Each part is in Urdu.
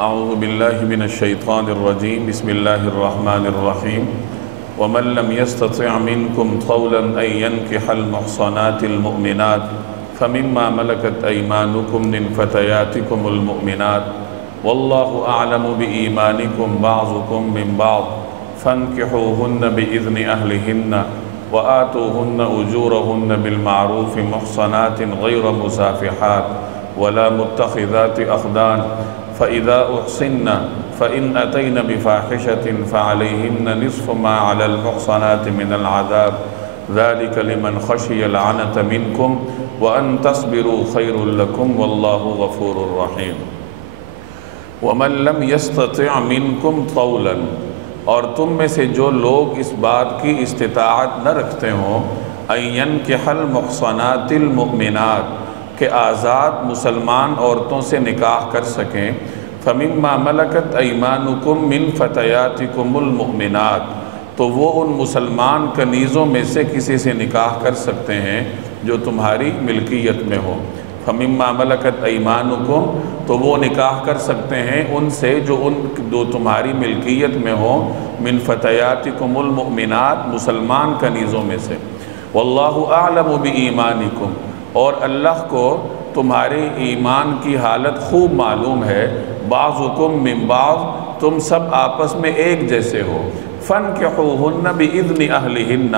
اعوذ باللہ من الشیطان الرجیم بسم اللہ الرحمن الرحیم ومن لم يستطع منكم طولا ان ينكح المحصنات المؤمنات فمما ملكت ايمانكم من فتياتكم المؤمنات والله اعلم بإيمانكم بعضكم من بعض فانكحوهن بإذن اهلهن وآتوهن أجورهن بالمعروف محصنات غير مسافحات ولا متخذات أخدان فإذا أحصن فإن أتين بفاحشة فعليهن نصف ما على المحصنات من العذاب ذلك لمن خشي العنة منكم وأن تصبروا خير لكم والله غفور رحيم ومن لم يستطع منكم طولا، اور تم میں سے جو لوگ اس بات کی استطاعت نہ رکھتے ہوں ان ينكح المحصنات المؤمنات کہ آزاد مسلمان عورتوں سے نکاح کر سکیں فمما ملكت ايمانكم من فتياتكم المؤمنات، تو وہ ان مسلمان کنیزوں میں سے کسی سے نکاح کر سکتے ہیں جو تمہاری ملکیت میں ہو۔ فمما ملكت ايمانكم، تو وہ نکاح کر سکتے ہیں ان سے جو تمہاری ملکیت میں ہوں من فتياتكم المؤمنات، مسلمان کنیزوں میں سے۔ واللہ اعلم بإيمانكم، اور اللہ کو تمہارے ایمان کی حالت خوب معلوم ہے۔ بعضکم من بعض، تم سب آپس میں ایک جیسے ہو۔ فانکحوہن بإذن اہلہن،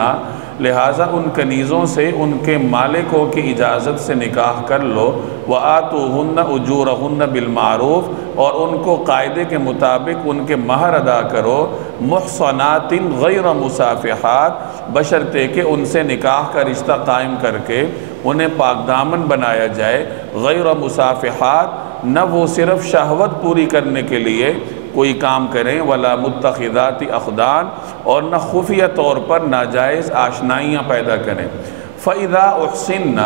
لہٰذا ان کنیزوں سے ان کے مالکوں کی اجازت سے نکاح کر لو۔ وآتوہن اجورہن بالمعروف، اور ان کو قاعدے کے مطابق ان کے مہر ادا کرو۔ محصنات غیر مصافحات، بشرطے کہ ان سے نکاح کا رشتہ قائم کر کے انہیں پاک دامن بنایا جائے۔ غیر مصافحات، نہ وہ صرف شہوت پوری کرنے کے لیے کوئی کام کریں، ولا متخذات اخدان، اور نہ خفیہ طور پر ناجائز آشنائیاں پیدا کریں۔ فَإِذَا أُحْصِنَّ،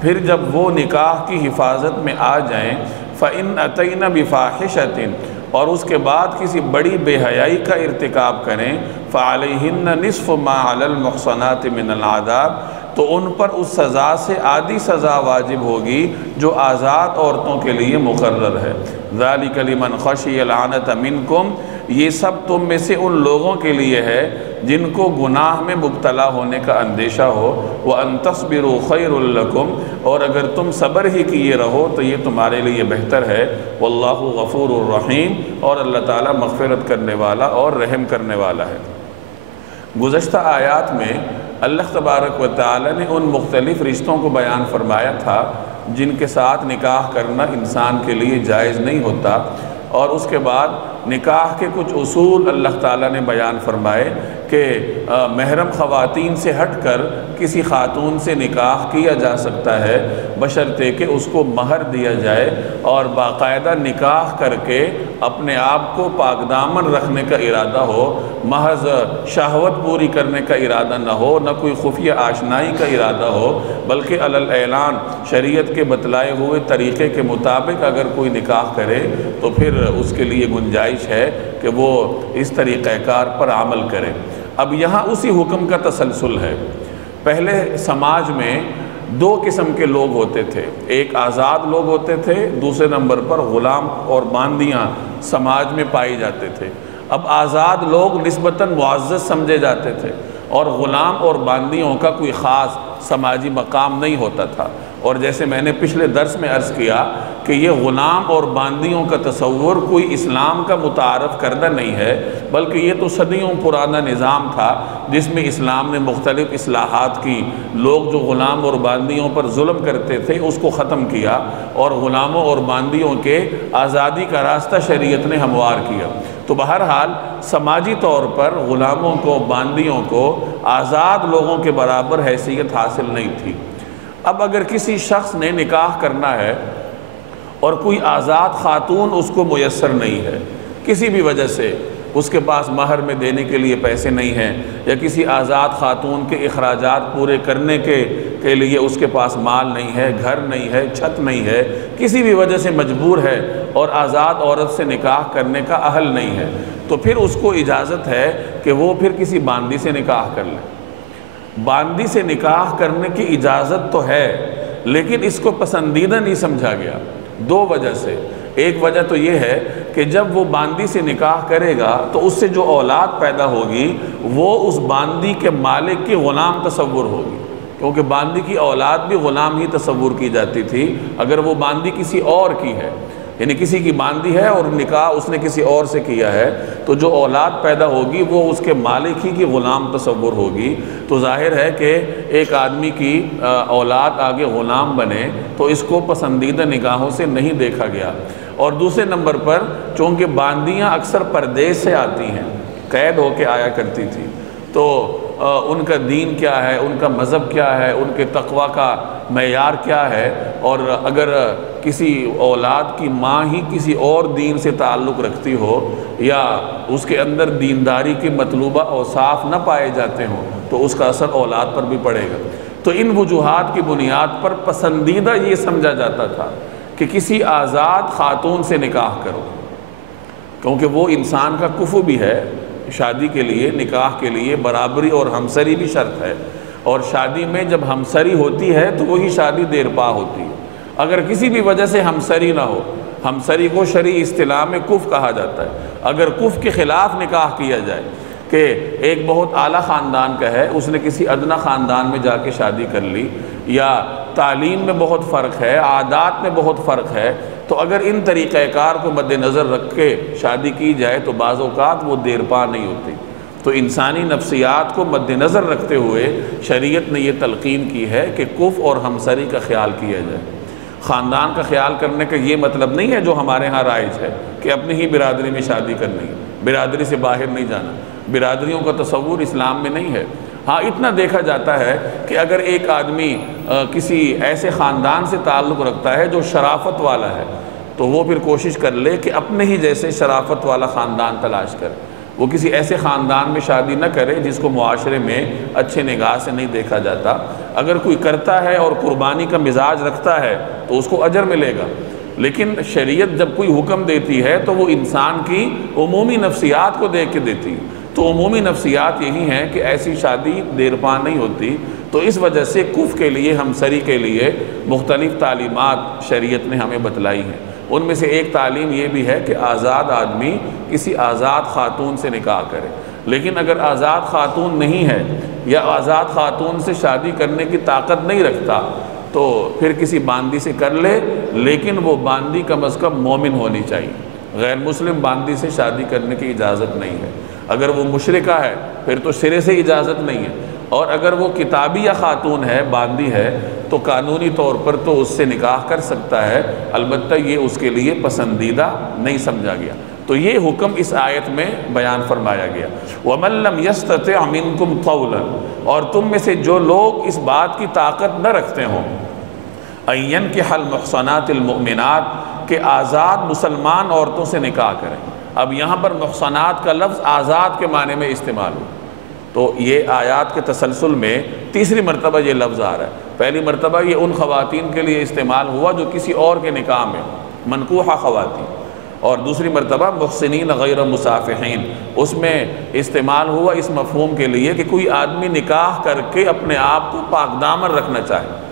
پھر جب وہ نکاح کی حفاظت میں آ جائیں، فَإِنْ أَتَيْنَ بِفَاحِشَةٍ، اور اس کے بعد کسی بڑی بے حیائی کا ارتکاب کریں، فَعَلَيْهِنَّ نِصْفُ مَا عَلَى الْمُحْصَنَاتِ مِنَ الْعَذَابِ، تو ان پر اس سزا سے آدھی سزا واجب ہوگی جو آزاد عورتوں کے لیے مقرر ہے۔ ذَلِكَ لِمَنْ خَشِيَ الْعَنَةَ مِنْكُمْ، یہ سب تم میں سے ان لوگوں کے لیے ہے جن کو گناہ میں مبتلا ہونے کا اندیشہ ہو۔ وَأَن تَصْبِرُوا خَيْرٌ لَكُمْ، اور اگر تم صبر ہی کیے رہو تو یہ تمہارے لیے بہتر ہے۔ وَاللَّهُ غَفُورٌ الرحیم، اور اللہ تعالیٰ مغفرت کرنے والا اور رحم کرنے والا ہے۔ گزشتہ آیات میں اللہ تبارک و تعالیٰ نے ان مختلف رشتوں کو بیان فرمایا تھا جن کے ساتھ نکاح کرنا انسان کے لیے جائز نہیں ہوتا، اور اس کے بعد نکاح کے کچھ اصول اللہ تعالیٰ نے بیان فرمائے کہ محرم خواتین سے ہٹ کر کسی خاتون سے نکاح کیا جا سکتا ہے بشرطے کہ اس کو مہر دیا جائے، اور باقاعدہ نکاح کر کے اپنے آپ کو پاک دامن رکھنے کا ارادہ ہو، محض شہوت پوری کرنے کا ارادہ نہ ہو، نہ کوئی خفیہ آشنائی کا ارادہ ہو، بلکہ علی الاعلان شریعت کے بتلائے ہوئے طریقے کے مطابق اگر کوئی نکاح کرے تو پھر اس کے لیے گنجائش ہے کہ وہ اس طریقہ کار پر عمل کرے۔ اب یہاں اسی حکم کا تسلسل ہے۔ پہلے سماج میں دو قسم کے لوگ ہوتے تھے، ایک آزاد لوگ ہوتے تھے، دوسرے نمبر پر غلام اور باندیاں سماج میں پائی جاتے تھے۔ اب آزاد لوگ نسبتاً معزز سمجھے جاتے تھے، اور غلام اور باندیوں کا کوئی خاص سماجی مقام نہیں ہوتا تھا۔ اور جیسے میں نے پچھلے درس میں عرض کیا کہ یہ غلام اور باندیوں کا تصور کوئی اسلام کا متعارف کردہ نہیں ہے، بلکہ یہ تو صدیوں پرانا نظام تھا جس میں اسلام نے مختلف اصلاحات کی۔ لوگ جو غلام اور باندیوں پر ظلم کرتے تھے اس کو ختم کیا، اور غلاموں اور باندیوں کے آزادی کا راستہ شریعت نے ہموار کیا۔ تو بہرحال سماجی طور پر غلاموں کو، باندیوں کو آزاد لوگوں کے برابر حیثیت حاصل نہیں تھی۔ اب اگر کسی شخص نے نکاح کرنا ہے اور کوئی آزاد خاتون اس کو میسر نہیں ہے، کسی بھی وجہ سے اس کے پاس مہر میں دینے کے لیے پیسے نہیں ہیں، یا کسی آزاد خاتون کے اخراجات پورے کرنے کے لیے اس کے پاس مال نہیں ہے، گھر نہیں ہے، چھت نہیں ہے، کسی بھی وجہ سے مجبور ہے اور آزاد عورت سے نکاح کرنے کا اہل نہیں ہے، تو پھر اس کو اجازت ہے کہ وہ پھر کسی باندی سے نکاح کر لے۔ باندی سے نکاح کرنے کی اجازت تو ہے، لیکن اس کو پسندیدہ نہیں سمجھا گیا دو وجہ سے۔ ایک وجہ تو یہ ہے کہ جب وہ باندی سے نکاح کرے گا تو اس سے جو اولاد پیدا ہوگی وہ اس باندی کے مالک کی غلام تصور ہوگی، کیونکہ باندی کی اولاد بھی غلام ہی تصور کی جاتی تھی اگر وہ باندی کسی اور کی ہے، یعنی کسی کی باندی ہے اور نکاح اس نے کسی اور سے کیا ہے تو جو اولاد پیدا ہوگی وہ اس کے مالک ہی کی غلام تصور ہوگی۔ تو ظاہر ہے کہ ایک آدمی کی اولاد آگے غلام بنے تو اس کو پسندیدہ نگاہوں سے نہیں دیکھا گیا۔ اور دوسرے نمبر پر چونکہ باندیاں اکثر پردیس سے آتی ہیں، قید ہو کے آیا کرتی تھی، تو ان کا دین کیا ہے، ان کا مذہب کیا ہے، ان کے تقوی کا معیار کیا ہے، اور اگر کسی اولاد کی ماں ہی کسی اور دین سے تعلق رکھتی ہو یا اس کے اندر دینداری کے مطلوبہ اوصاف نہ پائے جاتے ہوں تو اس کا اثر اولاد پر بھی پڑے گا۔ تو ان وجوہات کی بنیاد پر پسندیدہ یہ سمجھا جاتا تھا کہ کسی آزاد خاتون سے نکاح کرو، کیونکہ وہ انسان کا کفو بھی ہے، شادی کے لیے نکاح کے لیے برابری اور ہمسری بھی شرط ہے، اور شادی میں جب ہمسری ہوتی ہے تو وہی شادی دیر پا ہوتی ہے۔ اگر کسی بھی وجہ سے ہمسری نہ ہو، ہمسری کو شرعی اصطلاح میں کف کہا جاتا ہے، اگر کف کے خلاف نکاح کیا جائے کہ ایک بہت اعلیٰ خاندان کا ہے اس نے کسی ادنا خاندان میں جا کے شادی کر لی، یا تعلیم میں بہت فرق ہے، عادات میں بہت فرق ہے، تو اگر ان طریقہ کار کو مد نظر رکھ کے شادی کی جائے تو بعض اوقات وہ دیر پا نہیں ہوتی۔ تو انسانی نفسیات کو مد نظر رکھتے ہوئے شریعت نے یہ تلقین کی ہے کہ کف اور ہمسری کا خیال کیا جائے۔ خاندان کا خیال کرنے کا یہ مطلب نہیں ہے جو ہمارے ہاں رائج ہے کہ اپنی ہی برادری میں شادی کرنی ہے، برادری سے باہر نہیں جانا، برادریوں کا تصور اسلام میں نہیں ہے۔ ہاں اتنا دیکھا جاتا ہے کہ اگر ایک آدمی کسی ایسے خاندان سے تعلق رکھتا ہے جو شرافت والا ہے تو وہ پھر کوشش کر لے کہ اپنے ہی جیسے شرافت والا خاندان تلاش کرے، وہ کسی ایسے خاندان میں شادی نہ کرے جس کو معاشرے میں اچھے نگاہ سے نہیں دیکھا جاتا۔ اگر کوئی کرتا ہے اور قربانی کا مزاج رکھتا ہے تو اس کو اجر ملے گا، لیکن شریعت جب کوئی حکم دیتی ہے تو وہ انسان کی عمومی نفسیات کو دیکھ کے دیتی ہے، تو عمومی نفسیات یہی ہیں کہ ایسی شادی دیر پا نہیں ہوتی۔ تو اس وجہ سے کف کے لیے، ہمسری کے لیے مختلف تعلیمات شریعت نے ہمیں بتلائی ہیں۔ ان میں سے ایک تعلیم یہ بھی ہے کہ آزاد آدمی کسی آزاد خاتون سے نکاح کرے، لیکن اگر آزاد خاتون نہیں ہے یا آزاد خاتون سے شادی کرنے کی طاقت نہیں رکھتا تو پھر کسی باندی سے کر لے، لیکن وہ باندی کم از کم مومن ہونی چاہیے۔ غیر مسلم باندی سے شادی کرنے کی اجازت نہیں ہے۔ اگر وہ مشرکہ ہے پھر تو سرے سے اجازت نہیں ہے، اور اگر وہ کتابیہ خاتون ہے، باندی ہے، تو قانونی طور پر تو اس سے نکاح کر سکتا ہے، البتہ یہ اس کے لیے پسندیدہ نہیں سمجھا گیا۔ تو یہ حکم اس آیت میں بیان فرمایا گیا۔ وَمَن لَّمْ يَسْتَطِعْ مِنكُمْ طَوْلًا، اور تم میں سے جو لوگ اس بات کی طاقت نہ رکھتے ہوں، أَن يَنكِحَ الْمُحْصَنَاتِ الْمُؤْمِنَاتِ، کہ آزاد مسلمان عورتوں سے نکاح کریں۔ اب یہاں پر محصنات کا لفظ آزاد کے معنی میں استعمال ہو، تو یہ آیات کے تسلسل میں تیسری مرتبہ یہ لفظ آ رہا ہے۔ پہلی مرتبہ یہ ان خواتین کے لیے استعمال ہوا جو کسی اور کے نکاح میں، منکوحہ خواتین، اور دوسری مرتبہ محسنین غیر مصافحین، اس میں استعمال ہوا اس مفہوم کے لیے کہ کوئی آدمی نکاح کر کے اپنے آپ کو پاک دامن رکھنا چاہے،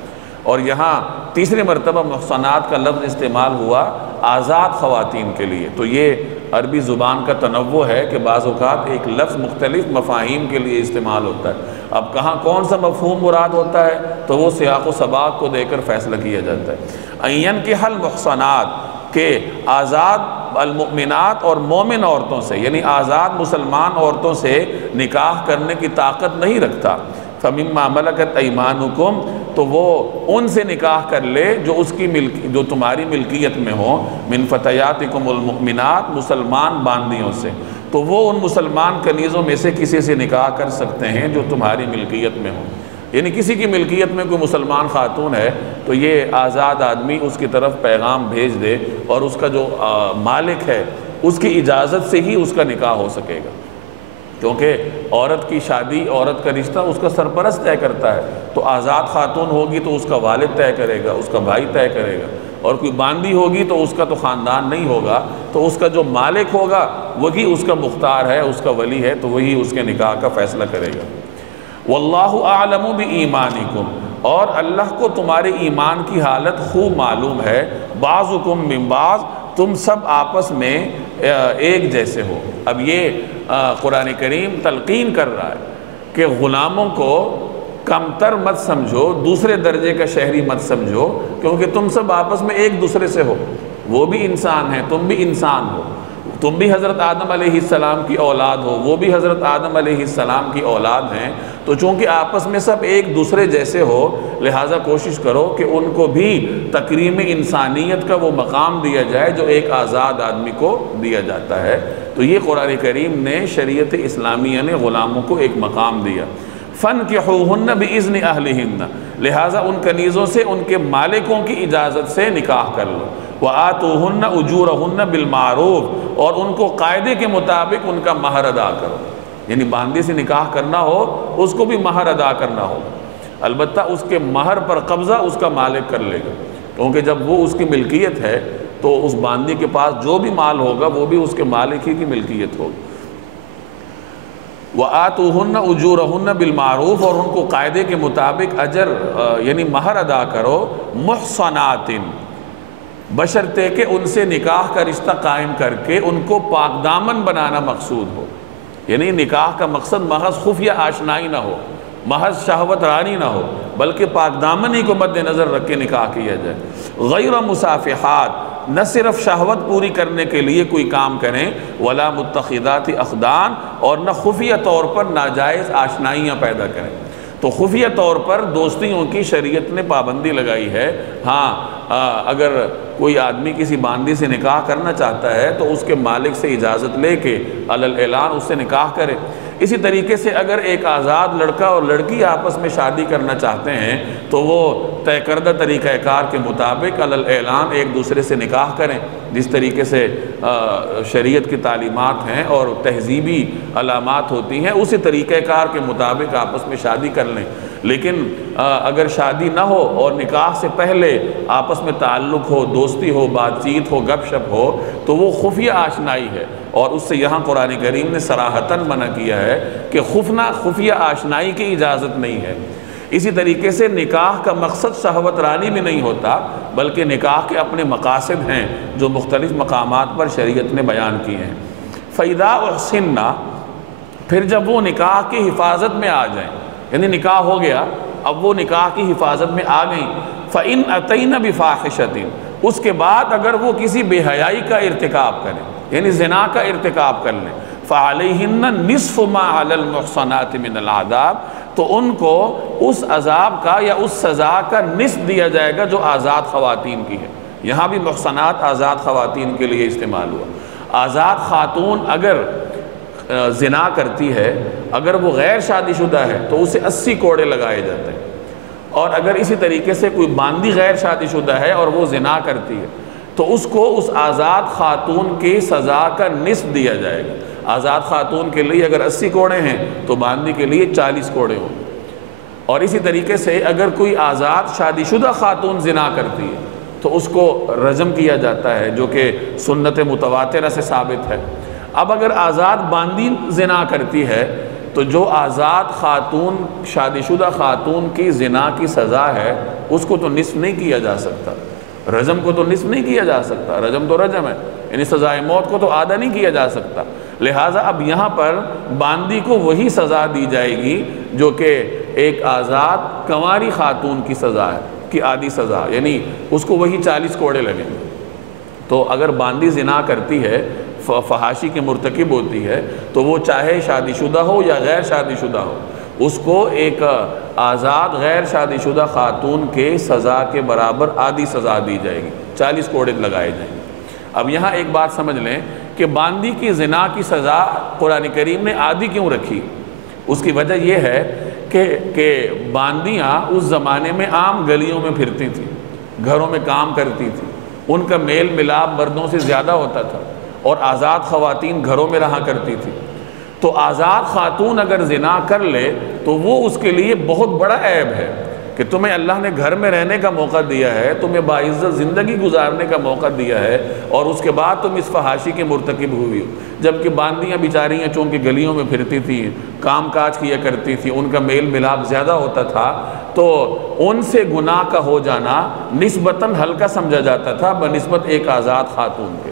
اور یہاں تیسری مرتبہ محصنات کا لفظ استعمال ہوا آزاد خواتین کے لیے۔ تو یہ عربی زبان کا تنوع ہے کہ بعض اوقات ایک لفظ مختلف مفاہیم کے لیے استعمال ہوتا ہے۔ اب کہاں کون سا مفہوم مراد ہوتا ہے تو وہ سیاق و سباق کو دے کر فیصلہ کیا جاتا ہے۔ أَن يَنكِحَ الْمُحْصَنَاتِ، کہ آزاد المؤمنات اور مومن عورتوں سے، یعنی آزاد مسلمان عورتوں سے نکاح کرنے کی طاقت نہیں رکھتا، فَمِمَّا مَلَكَتْ أَيْمَانُكُمْ، تو وہ ان سے نکاح کر لے جو تمہاری ملکیت میں ہوں، من فتياتكم المؤمنات، مسلمان باندیوں سے، تو وہ ان مسلمان کنیزوں میں سے کسی سے نکاح کر سکتے ہیں جو تمہاری ملکیت میں ہوں۔ یعنی کسی کی ملکیت میں کوئی مسلمان خاتون ہے تو یہ آزاد آدمی اس کی طرف پیغام بھیج دے، اور اس کا جو مالک ہے اس کی اجازت سے ہی اس کا نکاح ہو سکے گا، کیونکہ عورت کی شادی، عورت کا رشتہ اس کا سرپرست طے کرتا ہے۔ تو آزاد خاتون ہوگی تو اس کا والد طے کرے گا، اس کا بھائی طے کرے گا، اور کوئی باندی ہوگی تو اس کا تو خاندان نہیں ہوگا، تو اس کا جو مالک ہوگا وہی اس کا مختار ہے، اس کا ولی ہے، تو وہی اس کے نکاح کا فیصلہ کرے گا۔ واللہ اعلم بایمانکم، اور اللہ کو تمہارے ایمان کی حالت خوب معلوم ہے، بعضکم من بعض، تم سب آپس میں ایک جیسے ہو۔ اب یہ قرآن کریم تلقین کر رہا ہے کہ غلاموں کو کمتر مت سمجھو، دوسرے درجے کا شہری مت سمجھو، کیونکہ تم سب آپس میں ایک دوسرے سے ہو۔ وہ بھی انسان ہیں، تم بھی انسان ہو، تم بھی حضرت آدم علیہ السلام کی اولاد ہو، وہ بھی حضرت آدم علیہ السلام کی اولاد ہیں۔ تو چونکہ آپس میں سب ایک دوسرے جیسے ہو، لہٰذا کوشش کرو کہ ان کو بھی تکریم انسانیت کا وہ مقام دیا جائے جو ایک آزاد آدمی کو دیا جاتا ہے۔ تو یہ قرآن کریم نے شریعت اسلامیہ نے غلاموں کو ایک مقام دیا۔ فَانْكِحُوهُنَّ بِإِذْنِ أَهْلِهِنَّ، لہٰذا ان کنیزوں سے ان کے مالکوں کی اجازت سے نکاح کر لو۔ وَآتُوهُنَّ أُجُورَهُنَّ بِالْمَعْرُوفِ، اور ان کو قاعدے کے مطابق ان کا مہر ادا کرو۔ یعنی باندی سے نکاح کرنا ہو، اس کو بھی مہر ادا کرنا ہو، البتہ اس کے مہر پر قبضہ اس کا مالک کر لے گا، کیونکہ جب وہ اس کی ملکیت ہے تو اس باندی کے پاس جو بھی مال ہوگا وہ بھی اس کے مالک ہی کی ملکیت ہوگی۔ وَآتُوهُنَّ أُجُورَهُنَّ بِالْمَعْرُوفِ، اور ان کو قاعدے کے مطابق اجر یعنی مہر ادا کرو، محصنات، بشرطے کہ ان سے نکاح کا رشتہ قائم کر کے ان کو پاک دامن بنانا مقصود ہو۔ یعنی نکاح کا مقصد محض خفیہ آشنائی نہ ہو، محض شہوت رانی نہ ہو، بلکہ پاک دامنی کو مد نظر رکھ کے نکاح کیا جائے۔ غیر مصافحات، نہ صرف شہوت پوری کرنے کے لیے کوئی کام کریں، ولا متخذات اخدان، اور نہ خفیہ طور پر ناجائز آشنائیاں پیدا کریں۔ تو خفیہ طور پر دوستیوں کی شریعت نے پابندی لگائی ہے۔ ہاں، اگر کوئی آدمی کسی باندی سے نکاح کرنا چاہتا ہے تو اس کے مالک سے اجازت لے کے علی الاعلان اس سے نکاح کرے۔ اسی طریقے سے اگر ایک آزاد لڑکا اور لڑکی آپس میں شادی کرنا چاہتے ہیں تو وہ طے کردہ طریقہ کار کے مطابق علی الاعلان ایک دوسرے سے نکاح کریں، جس طریقے سے شریعت کی تعلیمات ہیں اور تہذیبی علامات ہوتی ہیں، اسی طریقہ کار کے مطابق آپس میں شادی کر لیں۔ لیکن اگر شادی نہ ہو اور نکاح سے پہلے آپس میں تعلق ہو، دوستی ہو، بات چیت ہو، گپ شپ ہو، تو وہ خفیہ آشنائی ہے، اور اس سے یہاں قرآن کریم نے صراحتاً منع کیا ہے کہ خفیہ آشنائی کی اجازت نہیں ہے۔ اسی طریقے سے نکاح کا مقصد شہوت رانی بھی نہیں ہوتا، بلکہ نکاح کے اپنے مقاصد ہیں جو مختلف مقامات پر شریعت نے بیان کیے ہیں۔ فَإِذَا أُحْصِنَّ، پھر جب وہ نکاح کی حفاظت میں آ جائیں، یعنی نکاح ہو گیا، اب وہ نکاح کی حفاظت میں آ گئیں، فَإِنْ أَتَيْنَ بِفَاحِشَةٍ، اس کے بعد اگر وہ کسی بے حیائی کا ارتکاب کریں، یعنی زنا کا ارتکاب کر لیں، فَعَلَيْهِنَّ نِصْفُ مَا عَلَى الْمُحْصَنَاتِ مِنَ الْعَذَابِ، تو ان کو اس عذاب کا یا اس سزا کا نصف دیا جائے گا جو آزاد خواتین کی ہے۔ یہاں بھی محصنات آزاد خواتین کے لیے استعمال ہوا۔ آزاد خاتون اگر زنا کرتی ہے، اگر وہ غیر شادی شدہ ہے تو اسے 80 کوڑے لگائے جاتے ہیں، اور اگر اسی طریقے سے کوئی باندی غیر شادی شدہ ہے اور وہ زنا کرتی ہے تو اس کو اس آزاد خاتون کی سزا کا نصف دیا جائے گا۔ آزاد خاتون کے لیے اگر 80 کوڑے ہیں تو باندی کے لیے 40 کوڑے ہوں۔ اور اسی طریقے سے اگر کوئی آزاد شادی شدہ خاتون زنا کرتی ہے تو اس کو رجم کیا جاتا ہے، جو کہ سنت متواترہ سے ثابت ہے۔ اب اگر آزاد باندی زنا کرتی ہے تو جو آزاد خاتون شادی شدہ خاتون کی زنا کی سزا ہے اس کو تو نصف نہیں کیا جا سکتا، رجم کو تو نصف نہیں کیا جا سکتا، رجم تو رجم ہے، یعنی سزائے موت کو تو آدھا نہیں کیا جا سکتا۔ لہٰذا اب یہاں پر باندی کو وہی سزا دی جائے گی جو کہ ایک آزاد کنواری خاتون کی سزا ہے، کی آدھی سزا، یعنی اس کو وہی 40 کوڑے لگیں گے۔ تو اگر باندی زنا کرتی ہے، فحاشی کے مرتکب ہوتی ہے، تو وہ چاہے شادی شدہ ہو یا غیر شادی شدہ ہو، اس کو ایک آزاد غیر شادی شدہ خاتون کے سزا کے برابر آدھی سزا دی جائے گی، 40 کوڑے لگائے جائیں گے۔ اب یہاں ایک بات سمجھ لیں کہ باندی کی زنا کی سزا قرآن کریم نے آدھی کیوں رکھی؟ اس کی وجہ یہ ہے کہ باندیاں اس زمانے میں عام گلیوں میں پھرتی تھیں، گھروں میں کام کرتی تھیں، ان کا میل ملاپ مردوں سے زیادہ ہوتا تھا، اور آزاد خواتین گھروں میں رہا کرتی تھی۔ تو آزاد خاتون اگر زنا کر لے تو وہ اس کے لیے بہت بڑا عیب ہے کہ تمہیں اللہ نے گھر میں رہنے کا موقع دیا ہے، تمہیں باعزت زندگی گزارنے کا موقع دیا ہے، اور اس کے بعد تم اس فحاشی کے مرتکب ہوئی ہو۔ جبکہ باندیاں بیچاریاں چونکہ گلیوں میں پھرتی تھیں، کام کاج کیا کرتی تھیں، ان کا میل ملاپ زیادہ ہوتا تھا، تو ان سے گناہ کا ہو جانا نسبتاً ہلکا سمجھا جاتا تھا بنسبت ایک آزاد خاتون کے.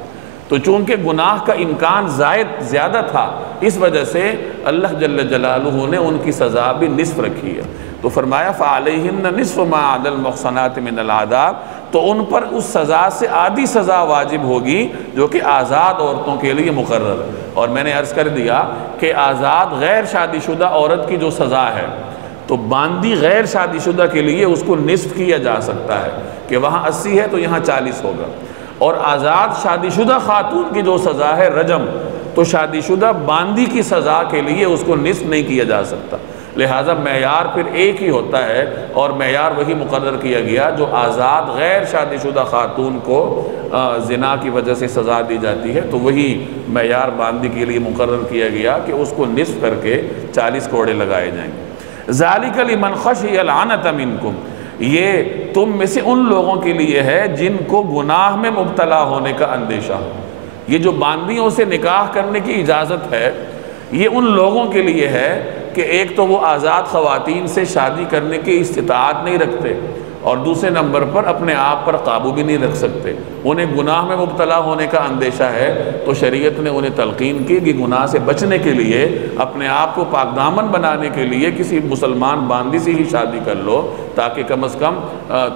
تو چونکہ گناہ کا امکان زیادہ تھا، اس وجہ سے اللہ جل جلالہ نے ان کی سزا بھی نصف رکھی ہے. تو فرمایا فَعَلَيْهِنَّ نِصْفُ مَا عَلَى الْمُحْصَنَاتِ مِنَ الْعَذَابِ، تو ان پر اس سزا سے آدھی سزا واجب ہوگی جو کہ آزاد عورتوں کے لیے مقرر ہے. اور میں نے عرض کر دیا کہ آزاد غیر شادی شدہ عورت کی جو سزا ہے، تو باندی غیر شادی شدہ کے لیے اس کو نصف کیا جا سکتا ہے کہ وہاں 80 ہے تو یہاں 40 ہوگا. اور آزاد شادی شدہ خاتون کی جو سزا ہے رجم، تو شادی شدہ باندی کی سزا کے لیے اس کو نصف نہیں کیا جا سکتا. لہٰذا معیار پھر ایک ہی ہوتا ہے، اور معیار وہی مقرر کیا گیا جو آزاد غیر شادی شدہ خاتون کو زنا کی وجہ سے سزا دی جاتی ہے، تو وہی معیار باندی کے لیے مقرر کیا گیا کہ اس کو نصف کر کے 40 کوڑے لگائے جائیں گے. ذَلِكَ لِمَنْ خَشِيَ الْعَنَتَ مِنْكُمْ، یہ تم میں سے ان لوگوں کے لیے ہے جن کو گناہ میں مبتلا ہونے کا اندیشہ ہو. یہ جو باندیوں سے نکاح کرنے کی اجازت ہے، یہ ان لوگوں کے لیے ہے کہ ایک تو وہ آزاد خواتین سے شادی کرنے کی استطاعت نہیں رکھتے، اور دوسرے نمبر پر اپنے آپ پر قابو بھی نہیں رکھ سکتے. انہیں گناہ میں مبتلا ہونے کا اندیشہ ہے، تو شریعت نے انہیں تلقین کی کہ گناہ سے بچنے کے لیے، اپنے آپ کو پاک دامن بنانے کے لیے کسی مسلمان باندی سے ہی شادی کر لو، تاکہ کم از کم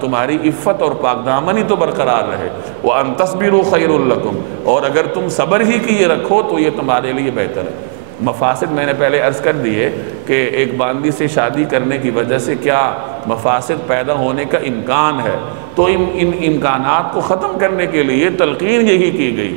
تمہاری عفت اور پاک دامنی تو برقرار رہے. وَأَن تَصْبِرُوا خَيْرٌ لَكُمْ، اور اگر تم صبر ہی کیے رکھو تو یہ تمہارے لیے بہتر ہے. مفاسد میں نے پہلے عرض کر دیے کہ ایک باندی سے شادی کرنے کی وجہ سے کیا مفاسد پیدا ہونے کا امکان ہے. تو ان امکانات کو ختم کرنے کے لیے تلقین یہی کی گئی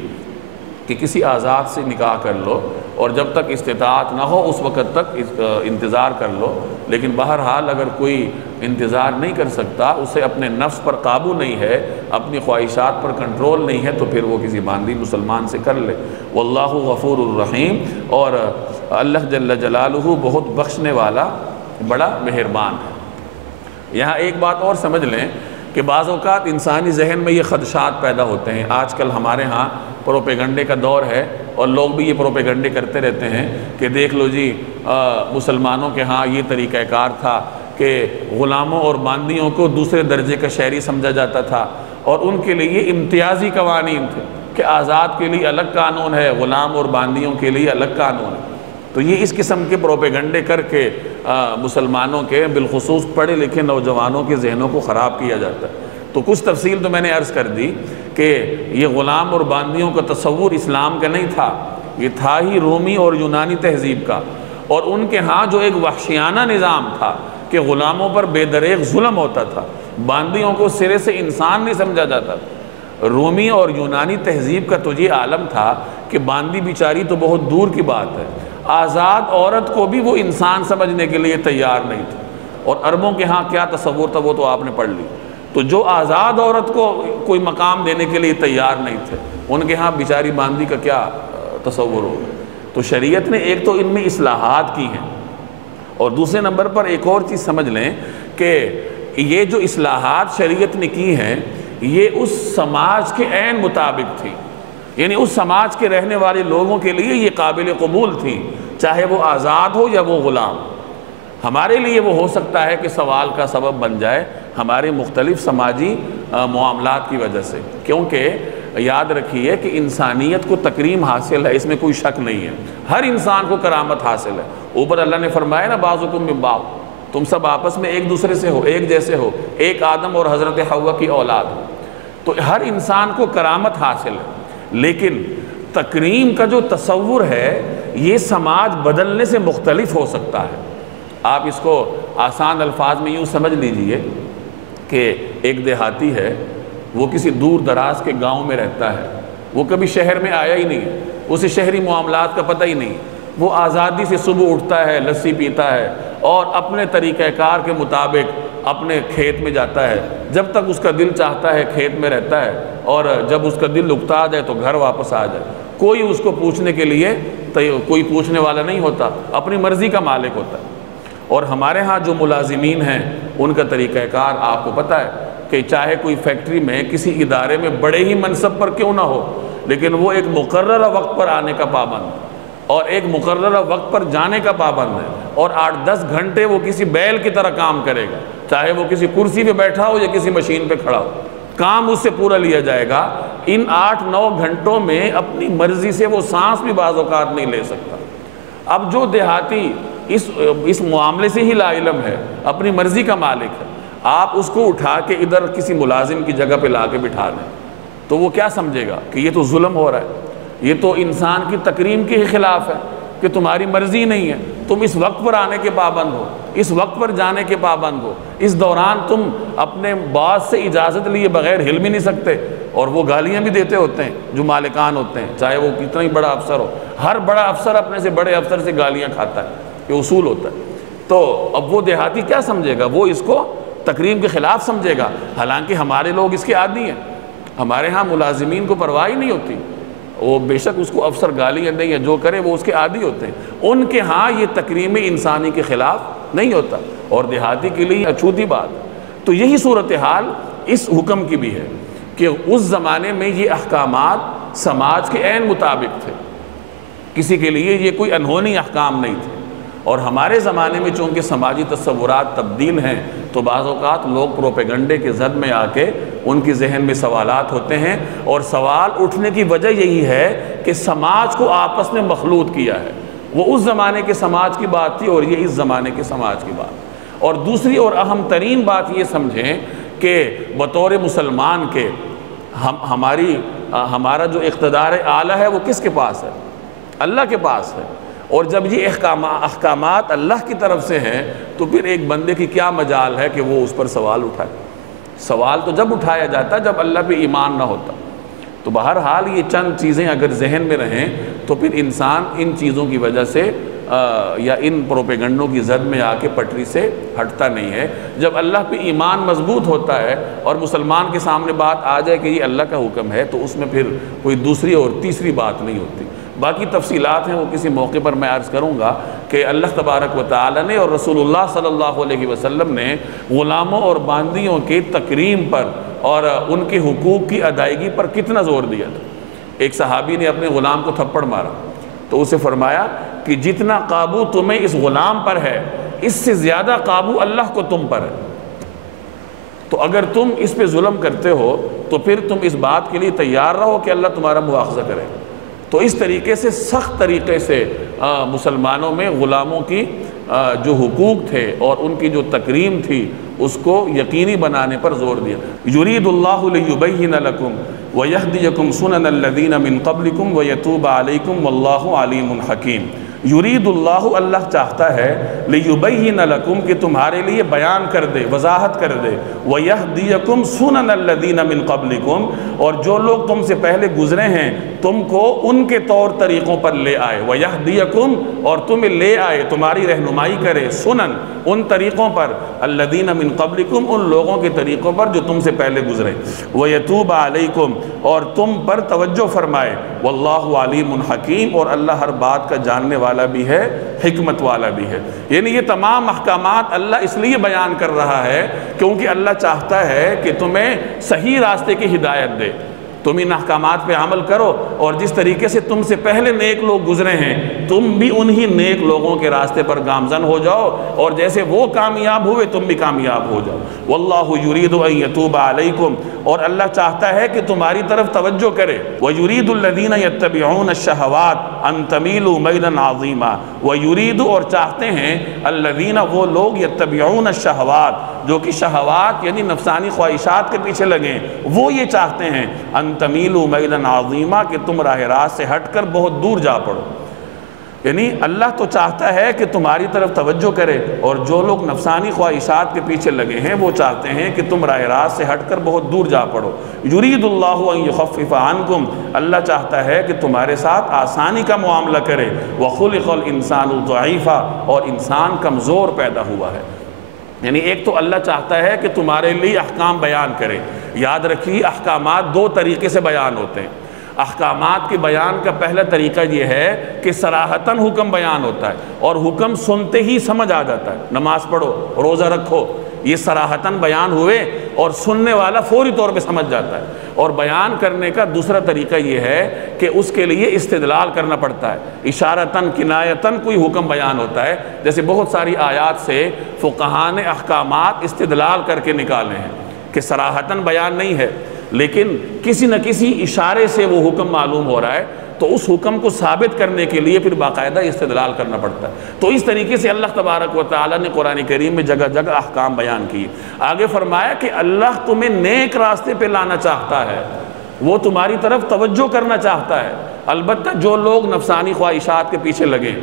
کہ کسی آزاد سے نکاح کر لو، اور جب تک استطاعت نہ ہو اس وقت تک انتظار کر لو. لیکن بہرحال اگر کوئی انتظار نہیں کر سکتا، اسے اپنے نفس پر قابو نہیں ہے، اپنی خواہشات پر کنٹرول نہیں ہے، تو پھر وہ کسی باندی مسلمان سے کر لے. واللہ غفور الرحیم، اور اللہ جل جلالہ بہت بخشنے والا، بڑا مہربان ہے. یہاں ایک بات اور سمجھ لیں کہ بعض اوقات انسانی ذہن میں یہ خدشات پیدا ہوتے ہیں. آج کل ہمارے ہاں پروپیگنڈے کا دور ہے، اور لوگ بھی یہ پروپیگنڈے کرتے رہتے ہیں کہ دیکھ لو جی مسلمانوں کے ہاں یہ طریقہ کار تھا کہ غلاموں اور باندیوں کو دوسرے درجے کا شہری سمجھا جاتا تھا، اور ان کے لیے امتیازی قوانین تھے کہ آزاد کے لیے الگ قانون ہے، غلام اور باندیوں کے لیے الگ قانون ہے. تو یہ اس قسم کے پروپیگنڈے کر کے مسلمانوں کے بالخصوص پڑھے لکھے نوجوانوں کے ذہنوں کو خراب کیا جاتا ہے. تو کچھ تفصیل تو میں نے عرض کر دی کہ یہ غلام اور باندیوں کا تصور اسلام کا نہیں تھا، یہ تھا ہی رومی اور یونانی تہذیب کا. اور ان کے ہاں جو ایک وحشیانہ نظام تھا کہ غلاموں پر بے دریغ ظلم ہوتا تھا، باندیوں کو سرے سے انسان نہیں سمجھا جاتا. رومی اور یونانی تہذیب کا تو یہ عالم تھا کہ باندی بیچاری تو بہت دور کی بات ہے، آزاد عورت کو بھی وہ انسان سمجھنے کے لیے تیار نہیں تھی. اور عربوں کے ہاں کیا تصور تھا وہ تو آپ نے پڑھ لی. تو جو آزاد عورت کو کوئی مقام دینے کے لیے تیار نہیں تھے، ان کے ہاں بیچاری باندی کا کیا تصور ہوگا. تو شریعت نے ایک تو ان میں اصلاحات کی ہیں، اور دوسرے نمبر پر ایک اور چیز سمجھ لیں کہ یہ جو اصلاحات شریعت نے کی ہیں یہ اس سماج کے عین مطابق تھی، یعنی اس سماج کے رہنے والے لوگوں کے لیے یہ قابل قبول تھی، چاہے وہ آزاد ہو یا وہ غلام. ہمارے لیے وہ ہو سکتا ہے کہ سوال کا سبب بن جائے ہمارے مختلف سماجی معاملات کی وجہ سے، کیونکہ یاد رکھیے کہ انسانیت کو تکریم حاصل ہے، اس میں کوئی شک نہیں ہے. ہر انسان کو کرامت حاصل ہے. اوپر اللہ نے فرمایا نا بعضکم من بعض، تم سب آپس میں ایک دوسرے سے ہو، ایک جیسے ہو، ایک آدم اور حضرت حوا کی اولاد ہو. تو ہر انسان کو کرامت حاصل ہے. لیکن تکریم کا جو تصور ہے یہ سماج بدلنے سے مختلف ہو سکتا ہے. آپ اس کو آسان الفاظ میں یوں سمجھ لیجئے کہ ایک دیہاتی ہے، وہ کسی دور دراز کے گاؤں میں رہتا ہے، وہ کبھی شہر میں آیا ہی نہیں، اسے شہری معاملات کا پتہ ہی نہیں. وہ آزادی سے صبح اٹھتا ہے، لسی پیتا ہے، اور اپنے طریقہ کار کے مطابق اپنے کھیت میں جاتا ہے. جب تک اس کا دل چاہتا ہے کھیت میں رہتا ہے، اور جب اس کا دل اکتا جائے تو گھر واپس آ جائے. کوئی اس کو پوچھنے کے لیے کوئی پوچھنے والا نہیں ہوتا، اپنی مرضی کا مالک ہوتا ہے. اور ہمارے ہاں جو ملازمین ہیں ان کا طریقہ کار آپ کو پتہ ہے کہ چاہے کوئی فیکٹری میں کسی ادارے میں بڑے ہی منصب پر کیوں نہ ہو، لیکن وہ ایک مقررہ وقت پر آنے کا پابند اور ایک مقررہ وقت پر جانے کا پابند ہے، اور 8-10 گھنٹے وہ کسی بیل کی طرح کام کرے گا. چاہے وہ کسی کرسی پہ بیٹھا ہو یا کسی مشین پہ کھڑا ہو، کام اس سے پورا لیا جائے گا۔ ان 8-9 گھنٹوں میں اپنی مرضی سے وہ سانس بھی بعض اوقات نہیں لے سکتا۔ اب جو دیہاتی اس معاملے سے ہی لا علم ہے، اپنی مرضی کا مالک ہے، آپ اس کو اٹھا کے ادھر کسی ملازم کی جگہ پہ لا کے بٹھا دیں تو وہ کیا سمجھے گا کہ یہ تو ظلم ہو رہا ہے، یہ تو انسان کی تکریم کے خلاف ہے کہ تمہاری مرضی نہیں ہے، تم اس وقت پر آنے کے پابند ہو، اس وقت پر جانے کے پابند ہو، اس دوران تم اپنے باس سے اجازت لیے بغیر ہل بھی نہیں سکتے، اور وہ گالیاں بھی دیتے ہوتے ہیں جو مالکان ہوتے ہیں، چاہے وہ کتنا ہی بڑا افسر ہو، ہر بڑا افسر اپنے سے بڑے افسر سے گالیاں کھاتا ہے، یہ اصول ہوتا ہے۔ تو اب وہ دیہاتی کیا سمجھے گا؟ وہ اس کو تکریم کے خلاف سمجھے گا، حالانکہ ہمارے لوگ اس کے عادی ہیں، ہمارے ہاں ملازمین کو پرواہ ہی نہیں ہوتی، وہ بے شک اس کو افسر گالیاں دیں یا جو کرے وہ اس کے عادی ہوتے ہیں، ان کے ہاں یہ تکریم انسانی کے خلاف نہیں ہوتا، اور دیہاتی کے لیے اچھوتی بات ہے۔ تو یہی صورتحال اس حکم کی بھی ہے کہ اس زمانے میں یہ احکامات سماج کے عین مطابق تھے، کسی کے لیے یہ کوئی انہونی احکام نہیں تھے، اور ہمارے زمانے میں چونکہ سماجی تصورات تبدیل ہیں تو بعض اوقات لوگ پروپیگنڈے کے زد میں آ کے ان کی ذہن میں سوالات ہوتے ہیں، اور سوال اٹھنے کی وجہ یہی ہے کہ سماج کو آپس میں مخلوط کیا ہے، وہ اس زمانے کے سماج کی بات تھی اور یہ اس زمانے کے سماج کی بات۔ اور دوسری اور اہم ترین بات یہ سمجھیں کہ بطور مسلمان کے ہمارا جو اقتدار اعلیٰ ہے وہ کس کے پاس ہے؟ اللہ کے پاس ہے، اور جب یہ احکامات اللہ کی طرف سے ہیں تو پھر ایک بندے کی کیا مجال ہے کہ وہ اس پر سوال اٹھائے؟ سوال تو جب اٹھایا جاتا جب اللہ پہ ایمان نہ ہوتا۔ تو بہرحال یہ چند چیزیں اگر ذہن میں رہیں تو پھر انسان ان چیزوں کی وجہ سے یا ان پروپیگنڈوں کی زد میں آ کے پٹری سے ہٹتا نہیں ہے۔ جب اللہ پہ ایمان مضبوط ہوتا ہے اور مسلمان کے سامنے بات آ جائے کہ یہ اللہ کا حکم ہے تو اس میں پھر کوئی دوسری اور تیسری بات نہیں ہوتی۔ باقی تفصیلات ہیں وہ کسی موقع پر میں عرض کروں گا کہ اللہ تبارک و تعالی نے اور رسول اللہ صلی اللہ علیہ وسلم نے غلاموں اور باندیوں کے تکریم پر اور ان کے حقوق کی ادائیگی پر کتنا زور دیا تھا۔ ایک صحابی نے اپنے غلام کو تھپڑ مارا تو اسے فرمایا کہ جتنا قابو تمہیں اس غلام پر ہے اس سے زیادہ قابو اللہ کو تم پر ہے، تو اگر تم اس پہ ظلم کرتے ہو تو پھر تم اس بات کے لیے تیار رہو کہ اللہ تمہارا مواخذہ کرے۔ تو اس طریقے سے سخت طریقے سے مسلمانوں میں غلاموں کی جو حقوق تھے اور ان کی جو تکریم تھی اس کو یقینی بنانے پر زور دیا۔ یرید اللہ لیبین لکم ویہدیکم سنن الذین من قبلکم ویتوب علیکم واللہ علیم حکیم۔ یرید اللہ، اللہ چاہتا ہے، لیبین لکم کہ تمہارے لیے بیان کر دے، وضاحت کر دے، ویہدیکم سنن الذین من قبلکم، اور جو لوگ تم سے پہلے گزرے ہیں تم کو ان کے طور طریقوں پر لے آئے، ویہدیکم، اور تمہیں لے آئے، تمہاری رہنمائی کرے، سنن، ان طریقوں پر، الذین من قبلکم، ان لوگوں کے طریقوں پر جو تم سے پہلے گزرے، ویتوب علیکم، اور تم پر توجہ فرمائے، واللہ علیم حکیم، اور اللہ ہر بات کا جاننے والا بھی ہے، حکمت والا بھی ہے۔ یعنی یہ تمام احکامات اللہ اس لیے بیان کر رہا ہے کیونکہ اللہ چاہتا ہے کہ تمہیں صحیح راستے کی ہدایت دے، تم ان احکامات پہ عمل کرو، اور جس طریقے سے تم سے پہلے نیک لوگ گزرے ہیں تم بھی انہی نیک لوگوں کے راستے پر گامزن ہو جاؤ، اور جیسے وہ کامیاب ہوئے تم بھی کامیاب ہو جاؤ۔ واللہ یرید ان یتوب علیکم، اور اللہ چاہتا ہے کہ تمہاری طرف توجہ کرے، ویرید الذین یتبعون الشہوات ان تمیلوا میلا عظیما، ویرید، اور چاہتے ہیں، الذین، وہ لوگ، یتبعون الشہوات، جو کہ شہوات یعنی نفسانی خواہشات کے پیچھے لگیں، وہ یہ چاہتے ہیں ان تمیلوا میلا عظیما، کہ تم راہ راست سے ہٹ کر بہت دور جا پڑو۔ یعنی اللہ تو چاہتا ہے کہ تمہاری طرف توجہ کرے، اور جو لوگ نفسانی خواہشات کے پیچھے لگے ہیں وہ چاہتے ہیں کہ تم راہ راست سے ہٹ کر بہت دور جا پڑو۔ یرید اللہ ان یخفف عنکم، اللہ چاہتا ہے کہ تمہارے ساتھ آسانی کا معاملہ کرے، وخلق الانسان ضعیفا، اور انسان کمزور پیدا ہوا ہے۔ یعنی ایک تو اللہ چاہتا ہے کہ تمہارے لیے احکام بیان کرے۔ یاد رکھیے احکامات دو طریقے سے بیان ہوتے ہیں۔ احکامات کے بیان کا پہلا طریقہ یہ ہے کہ صراحتاً حکم بیان ہوتا ہے، اور حکم سنتے ہی سمجھ آ جاتا ہے، نماز پڑھو، روزہ رکھو، یہ صراحتاً بیان ہوئے اور سننے والا فوری طور پہ سمجھ جاتا ہے۔ اور بیان کرنے کا دوسرا طریقہ یہ ہے کہ اس کے لیے استدلال کرنا پڑتا ہے، اشارتاً کنایتاً کوئی حکم بیان ہوتا ہے، جیسے بہت ساری آیات سے فقہاء نے احکامات استدلال کر کے نکالے ہیں کہ صراحتاً بیان نہیں ہے، لیکن کسی نہ کسی اشارے سے وہ حکم معلوم ہو رہا ہے، تو اس حکم کو ثابت کرنے کے لیے پھر باقاعدہ استدلال کرنا پڑتا ہے۔ تو اس طریقے سے اللہ تبارک و تعالیٰ نے قرآن کریم میں جگہ جگہ احکام بیان کیے۔ آگے فرمایا کہ اللہ تمہیں نیک راستے پہ لانا چاہتا ہے، وہ تمہاری طرف توجہ کرنا چاہتا ہے، البتہ جو لوگ نفسانی خواہشات کے پیچھے لگے،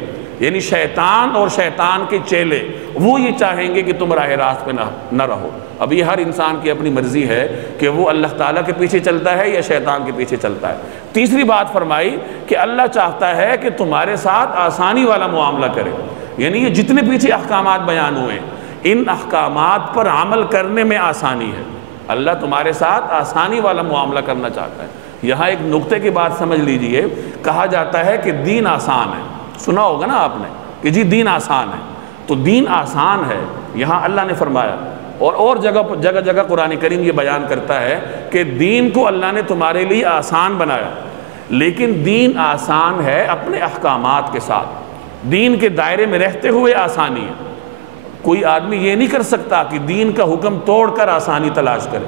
یعنی شیطان اور شیطان کے چیلے، وہ یہ چاہیں گے کہ تم راہ راست پہ نہ رہو۔ اب یہ ہر انسان کی اپنی مرضی ہے کہ وہ اللہ تعالیٰ کے پیچھے چلتا ہے یا شیطان کے پیچھے چلتا ہے۔ تیسری بات فرمائی کہ اللہ چاہتا ہے کہ تمہارے ساتھ آسانی والا معاملہ کرے، یعنی یہ جتنے پیچھے احکامات بیان ہوئے ان احکامات پر عمل کرنے میں آسانی ہے، اللہ تمہارے ساتھ آسانی والا معاملہ کرنا چاہتا ہے۔ یہاں ایک نقطے کی بات سمجھ لیجئے، کہا جاتا ہے کہ دین آسان ہے، سنا ہوگا نا آپ نے کہ جی دین آسان ہے، تو دین آسان ہے یہاں اللہ نے فرمایا، اور جگہ جگہ قرآن کریم یہ بیان کرتا ہے کہ دین کو اللہ نے تمہارے لیے آسان بنایا، لیکن دین آسان ہے اپنے احکامات کے ساتھ، دین کے دائرے میں رہتے ہوئے آسانی ہے۔ کوئی آدمی یہ نہیں کر سکتا کہ دین کا حکم توڑ کر آسانی تلاش کرے،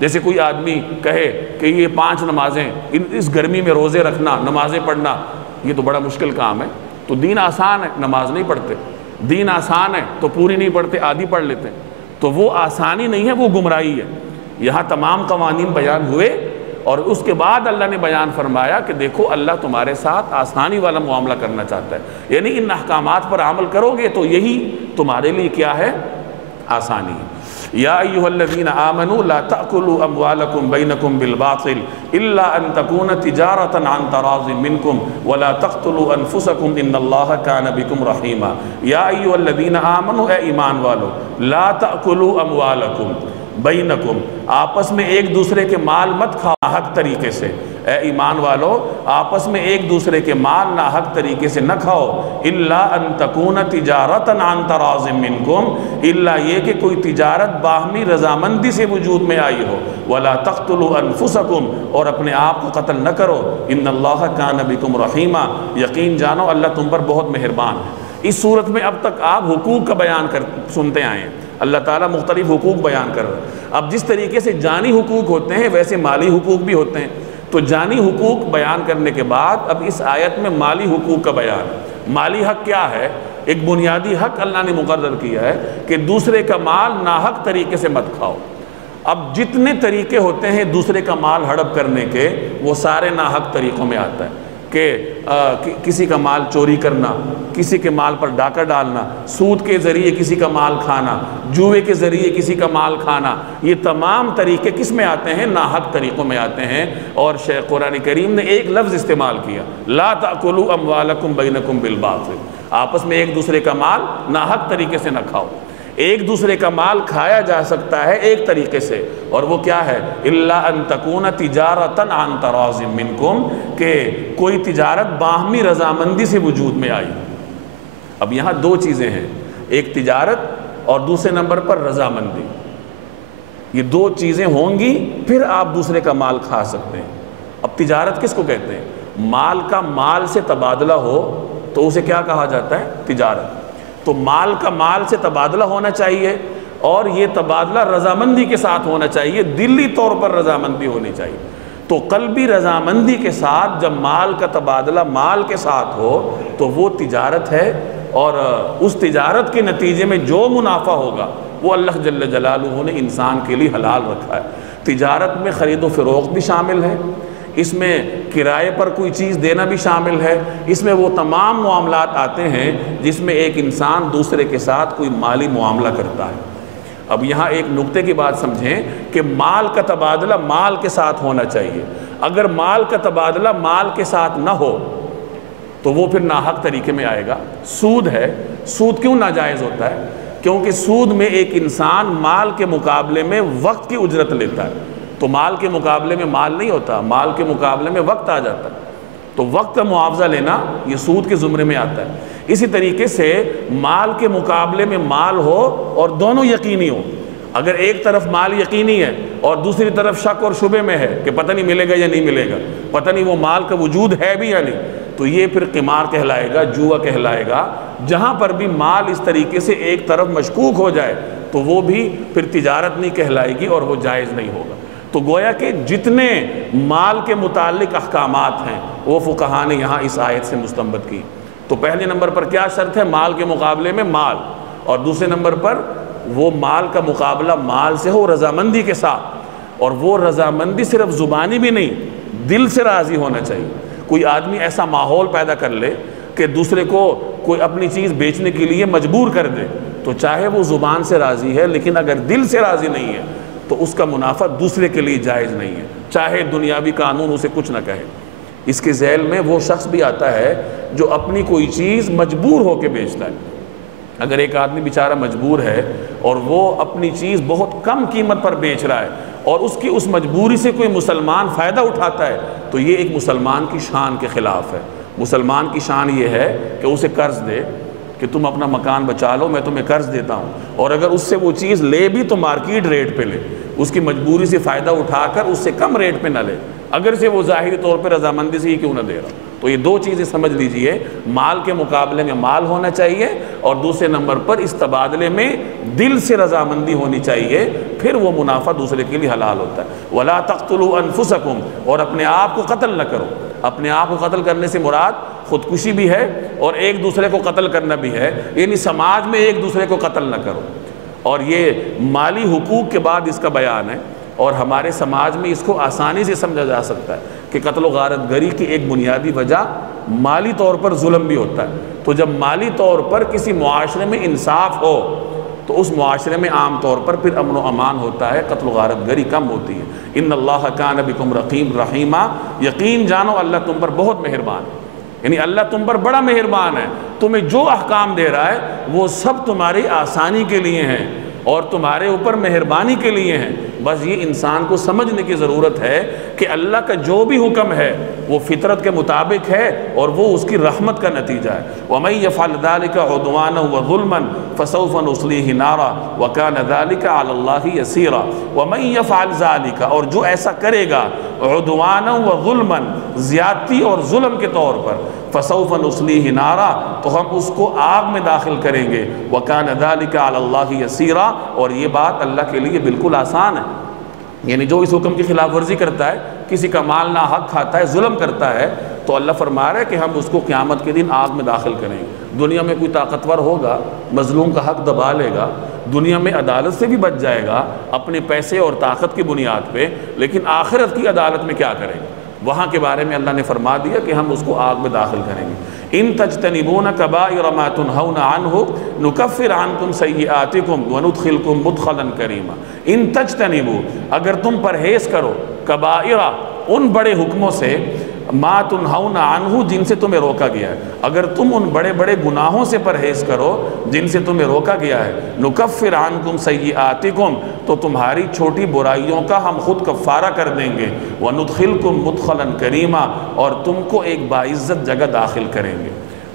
جیسے کوئی آدمی کہے کہ یہ 5 نمازیں اس گرمی میں روزے رکھنا، نمازیں پڑھنا، یہ تو بڑا مشکل کام ہے، تو دین آسان ہے نماز نہیں پڑھتے، دین آسان ہے تو پوری نہیں پڑھتے آدھی پڑھ لیتے، تو وہ آسانی نہیں ہے، وہ گمراہی ہے۔ یہاں تمام قوانین بیان ہوئے اور اس کے بعد اللہ نے بیان فرمایا کہ دیکھو اللہ تمہارے ساتھ آسانی والا معاملہ کرنا چاہتا ہے، یعنی ان احکامات پر عمل کرو گے تو یہی تمہارے لیے کیا ہے؟ آسانی ہے۔ یا ایھا الذین آمنوا لا تأکلوا اموالکم بینکم بالباطل الا ان تکون تجارۃ عن تراض منکم ولا تقتلوا انفسکم ان اللہ کان بکم رحیما۔ یا ایھا الذین آمنوا، اے ایمان والو، لا تأکلوا اموالکم بینکم، آپس میں ایک دوسرے کے مال مت کھاؤ ناحق طریقے سے، اے ایمان والو آپس میں ایک دوسرے کے مال ناحق طریقے سے نہ کھاؤ، الا ان تکون تجارۃ عن تراض منکم، الا یہ کہ کوئی تجارت باہمی رضامندی سے وجود میں آئی ہو، ولا تقتلوا انفسکم، اور اپنے آپ کو قتل نہ کرو، ان اللہ کان بکم رحیما، یقین جانو اللہ تم پر بہت مہربان ہے۔ اس صورت میں اب تک آپ حقوق کا بیان سنتے آئے ہیں، اللہ تعالیٰ مختلف حقوق بیان کر رہا ہے۔ اب جس طریقے سے جانی حقوق ہوتے ہیں ویسے مالی حقوق بھی ہوتے ہیں، تو جانی حقوق بیان کرنے کے بعد اب اس آیت میں مالی حقوق کا بیان ہے۔ مالی حق کیا ہے؟ ایک بنیادی حق اللہ نے مقرر کیا ہے کہ دوسرے کا مال ناحق طریقے سے مت کھاؤ۔ اب جتنے طریقے ہوتے ہیں دوسرے کا مال ہڑپ کرنے کے، وہ سارے ناحق طریقوں میں آتا ہے، کہ کسی کا مال چوری کرنا، کسی کے مال پر ڈاکہ ڈالنا، سود کے ذریعے کسی کا مال کھانا، جوئے کے ذریعے کسی کا مال کھانا، یہ تمام طریقے کس میں آتے ہیں؟ ناحق طریقوں میں آتے ہیں۔ اور قرآن کریم نے ایک لفظ استعمال کیا، لا تأکلوا اموالکم بینکم بالباطل، آپس میں ایک دوسرے کا مال ناحق طریقے سے نہ کھاؤ۔ ایک دوسرے کا مال کھایا جا سکتا ہے ایک طریقے سے، اور وہ کیا ہے؟ الا ان تکون تجارۃ عن تراض منکم، کہ کوئی تجارت باہمی رضامندی سے وجود میں آئی۔ اب یہاں 2 چیزیں ہیں، ایک تجارت اور دوسرے نمبر پر رضامندی، یہ 2 چیزیں ہوں گی پھر آپ دوسرے کا مال کھا سکتے ہیں۔ اب تجارت کس کو کہتے ہیں؟ مال کا مال سے تبادلہ ہو تو اسے کیا کہا جاتا ہے؟ تجارت۔ تو مال کا مال سے تبادلہ ہونا چاہیے، اور یہ تبادلہ رضامندی کے ساتھ ہونا چاہیے، دلی طور پر رضامندی ہونی چاہیے۔ تو قلبی رضامندی کے ساتھ جب مال کا تبادلہ مال کے ساتھ ہو تو وہ تجارت ہے، اور اس تجارت کے نتیجے میں جو منافع ہوگا وہ اللہ جل جلالہ نے انسان کے لیے حلال رکھا ہے۔ تجارت میں خرید و فروخت بھی شامل ہے، اس میں کرائے پر کوئی چیز دینا بھی شامل ہے، اس میں وہ تمام معاملات آتے ہیں جس میں ایک انسان دوسرے کے ساتھ کوئی مالی معاملہ کرتا ہے۔ اب یہاں ایک نقطے کی بات سمجھیں کہ مال کا تبادلہ مال کے ساتھ ہونا چاہیے، اگر مال کا تبادلہ مال کے ساتھ نہ ہو تو وہ پھر ناحق طریقے میں آئے گا۔ سود ہے، سود کیوں ناجائز ہوتا ہے؟ کیونکہ سود میں ایک انسان مال کے مقابلے میں وقت کی اجرت لیتا ہے، تو مال کے مقابلے میں مال نہیں ہوتا، مال کے مقابلے میں وقت آ جاتا ہے، تو وقت کا معاوضہ لینا یہ سود کے زمرے میں آتا ہے۔ اسی طریقے سے مال کے مقابلے میں مال ہو اور دونوں یقینی ہو، اگر ایک طرف مال یقینی ہے اور دوسری طرف شک اور شبے میں ہے کہ پتہ نہیں ملے گا یا نہیں ملے گا، پتہ نہیں وہ مال کا وجود ہے بھی یا نہیں، تو یہ پھر قمار کہلائے گا، جوا کہلائے گا۔ جہاں پر بھی مال اس طریقے سے ایک طرف مشکوک ہو جائے تو وہ بھی پھر تجارت نہیں کہلائے گی اور وہ جائز نہیں ہوگا۔ تو گویا کہ جتنے مال کے متعلق احکامات ہیں وہ فقہا نے یہاں اس آیت سے مستنبط کی۔ تو پہلے نمبر پر کیا شرط ہے؟ مال کے مقابلے میں مال، اور دوسرے نمبر پر وہ مال کا مقابلہ مال سے ہو رضامندی کے ساتھ، اور وہ رضامندی صرف زبانی بھی نہیں، دل سے راضی ہونا چاہیے۔ کوئی آدمی ایسا ماحول پیدا کر لے کہ دوسرے کو کوئی اپنی چیز بیچنے کے لیے مجبور کر دے، تو چاہے وہ زبان سے راضی ہے لیکن اگر دل سے راضی نہیں ہے تو اس کا منافع دوسرے کے لیے جائز نہیں ہے، چاہے دنیاوی قانون اسے کچھ نہ کہے۔ اس کے ذیل میں وہ شخص بھی آتا ہے جو اپنی کوئی چیز مجبور ہو کے بیچتا ہے۔ اگر ایک آدمی بیچارہ مجبور ہے اور وہ اپنی چیز بہت کم قیمت پر بیچ رہا ہے اور اس کی اس مجبوری سے کوئی مسلمان فائدہ اٹھاتا ہے تو یہ ایک مسلمان کی شان کے خلاف ہے۔ مسلمان کی شان یہ ہے کہ اسے قرض دے کہ تم اپنا مکان بچا لو، میں تمہیں قرض دیتا ہوں، اور اگر اس سے وہ چیز لے بھی تو مارکیٹ ریٹ پہ لے، اس کی مجبوری سے فائدہ اٹھا کر اس سے کم ریٹ پہ نہ لے، اگر سے وہ ظاہری طور پہ رضامندی سے ہی کیوں نہ دے رہا۔ تو یہ دو چیزیں سمجھ لیجئے، مال کے مقابلے میں مال ہونا چاہیے، اور دوسرے نمبر پر اس تبادلے میں دل سے رضامندی ہونی چاہیے، پھر وہ منافع دوسرے کے لیے حلال ہوتا ہے۔ وَلَا تَقْتُلُوا أَنفُسَكُمْ، اور اپنے آپ کو قتل نہ کرو۔ اپنے آپ کو قتل کرنے سے مراد خودکشی بھی ہے اور ایک دوسرے کو قتل کرنا بھی ہے، یعنی سماج میں ایک دوسرے کو قتل نہ کرو۔ اور یہ مالی حقوق کے بعد اس کا بیان ہے، اور ہمارے سماج میں اس کو آسانی سے سمجھا جا سکتا ہے کہ قتل و غارت گری کی ایک بنیادی وجہ مالی طور پر ظلم بھی ہوتا ہے۔ تو جب مالی طور پر کسی معاشرے میں انصاف ہو تو اس معاشرے میں عام طور پر پھر امن و امان ہوتا ہے، قتل و غارت گری کم ہوتی ہے۔ ان اللہ کان بکم رقیم رحیمہ، یقین جانو اللہ تم پر بہت مہربان ہے، یعنی اللہ تم پر بڑا مہربان ہے، تمہیں جو احکام دے رہا ہے وہ سب تمہاری آسانی کے لیے ہیں اور تمہارے اوپر مہربانی کے لیے ہیں۔ بس یہ انسان کو سمجھنے کی ضرورت ہے کہ اللہ کا جو بھی حکم ہے وہ فطرت کے مطابق ہے اور وہ اس کی رحمت کا نتیجہ ہے۔ وَمَن يَفْعَلْ ذَلِكَ عُدْوَانًا وَظُلْمًا فَسَوْفَ نُصْلِيهِ نَارًا وَكَانَ ذَلِكَ عَلَى اللَّهِ يَسِيرًا۔ وَمَن يَفْعَلْ ذَلِكَ، اور جو ایسا کرے گا، عُدْوَانًا وَظُلْمًا، زیادتی اور ظلم کے طور پر، فَسَوْفَ نُصْلِيهِ نَارًا، تو ہم اس کو آگ میں داخل کریں گے، وَكَانَ ذَلِكَ عَلَى اللَّهِ يَسِيرًا، اور یہ بات اللہ کے لیے بالکل آسان ہے۔ یعنی جو اس حکم کی خلاف ورزی کرتا ہے، کسی کا مال ناحق کھاتا ہے، ظلم کرتا ہے، تو اللہ فرما رہا ہے کہ ہم اس کو قیامت کے دن آگ میں داخل کریں گے۔ دنیا میں کوئی طاقتور ہوگا، مظلوم کا حق دبا لے گا، دنیا میں عدالت سے بھی بچ جائے گا اپنے پیسے اور طاقت کی بنیاد پہ، لیکن آخرت کی عدالت میں کیا کرے گا؟ وہاں کے بارے میں اللہ نے فرما دیا کہ ہم اس کو آگ میں داخل کریں گے۔ ان تجتنبون کبائر ما تنہون عنہ نکفر عنکم سیئاتکم وندخلکم مدخلا کریما۔ ان تجتنبو، اگر تم پرہیز کرو، کبائر، ان بڑے حکموں سے، ما تنہون عنہ، جن سے تمہیں روکا گیا ہے، اگر تم ان بڑے بڑے گناہوں سے پرہیز کرو جن سے تمہیں روکا گیا ہے، نکفر عنکم سیئاتکم، تو تمہاری چھوٹی برائیوں کا ہم خود کفارہ کر دیں گے، وندخلکم مدخلا کریما، اور تم کو ایک باعزت جگہ داخل کریں گے۔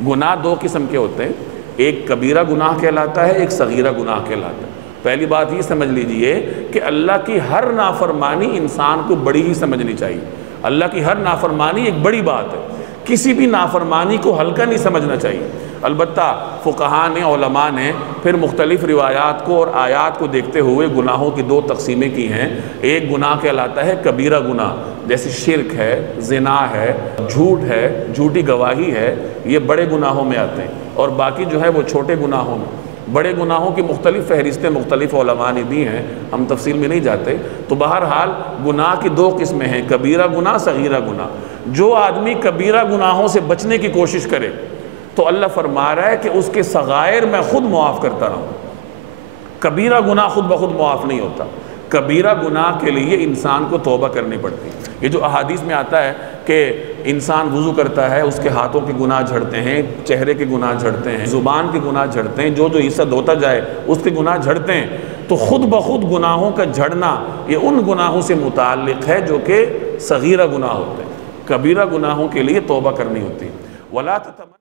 گناہ دو قسم کے ہوتے ہیں، ایک کبیرہ گناہ کہلاتا ہے، ایک صغیرہ گناہ کہلاتا ہے۔ پہلی بات یہ سمجھ لیجئے کہ اللہ کی ہر نافرمانی انسان کو بڑی ہی سمجھنی چاہیے۔ اللہ کی ہر نافرمانی ایک بڑی بات ہے، کسی بھی نافرمانی کو ہلکا نہیں سمجھنا چاہیے۔ البتہ فقہاء نے، علماء نے پھر مختلف روایات کو اور آیات کو دیکھتے ہوئے گناہوں کی دو تقسیمیں کی ہیں۔ ایک گناہ کہلاتا ہے کبیرہ گناہ، جیسے شرک ہے، زنا ہے، جھوٹ ہے، جھوٹی گواہی ہے، یہ بڑے گناہوں میں آتے ہیں، اور باقی جو ہے وہ چھوٹے گناہوں میں۔ بڑے گناہوں کی مختلف فہرستیں مختلف علماء نے دی ہیں، ہم تفصیل میں نہیں جاتے۔ تو بہرحال گناہ کی دو قسمیں ہیں، کبیرہ گناہ، صغیرہ گناہ۔ جو آدمی کبیرہ گناہوں سے بچنے کی کوشش کرے تو اللہ فرما رہا ہے کہ اس کے صغائر میں خود معاف کرتا رہوں۔ کبیرہ گناہ خود بخود معاف نہیں ہوتا، کبیرہ گناہ کے لیے انسان کو توبہ کرنی پڑتی ہے۔ یہ جو احادیث میں آتا ہے کہ انسان وضو کرتا ہے، اس کے ہاتھوں کے گناہ جھڑتے ہیں، چہرے کے گناہ جھڑتے ہیں، زبان کے گناہ جھڑتے ہیں، جو حصہ دھوتا جائے اس کے گناہ جھڑتے ہیں، تو خود بخود گناہوں کا جھڑنا یہ ان گناہوں سے متعلق ہے جو کہ صغیرہ گناہ ہوتے ہیں۔ کبیرہ گناہوں کے لیے توبہ کرنی ہوتی ہے۔ وَلَا تَتَمَنَّوْا